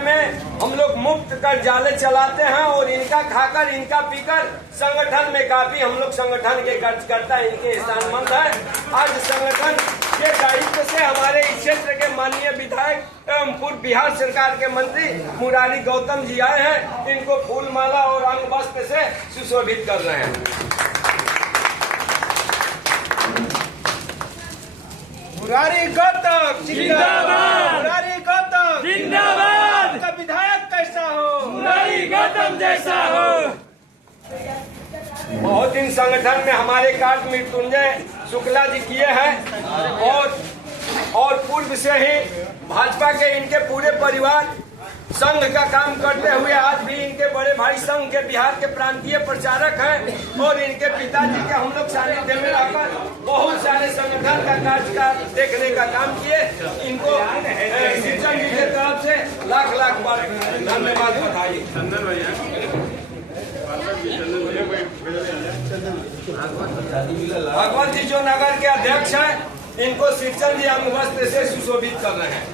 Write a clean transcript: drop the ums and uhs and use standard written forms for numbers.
में हम लोग मुफ्त कर जाले चलाते हैं और इनका खाकर इनका पीकर संगठन में काफी हम लोग संगठन के कार्यकर्ता इनके स्थानमंद है। आज संगठन के दायित्व से हमारे इस क्षेत्र के माननीय विधायक एवं पूर्व बिहार सरकार के मंत्री मुरारी गौतम जी आए हैं। इनको फूल माला और अंग वस्त्र से सुशोभित कर रहे हैं। मुरारी गौतम जिंदाबाद, मुरारी गौतम जिंदाबाद। आपका विधायक कैसा हो? मुरारी गौतम जैसा हो। बहुत दिन संगठन में हमारे कार्य मृत्युंजय शुक्ला जी किए हैं और पूर्व से ही भाजपा के इनके पूरे परिवार संघ का काम करते हुए आज भी इनके बड़े भाई संघ के बिहार के प्रांतीय प्रचारक हैं और इनके पिताजी के हम लोग सानिध्य में रहकर बहुत सारे संगठन का कार्य देखने का काम किए। इनको शिक्षण जी के तरफ से लाख लाख बार धन्यवाद बताइए। भगवत जी जो नगर के अध्यक्ष हैं इनको शिक्षण जी अंग वस्त्र से सुशोभित कर रहे हैं।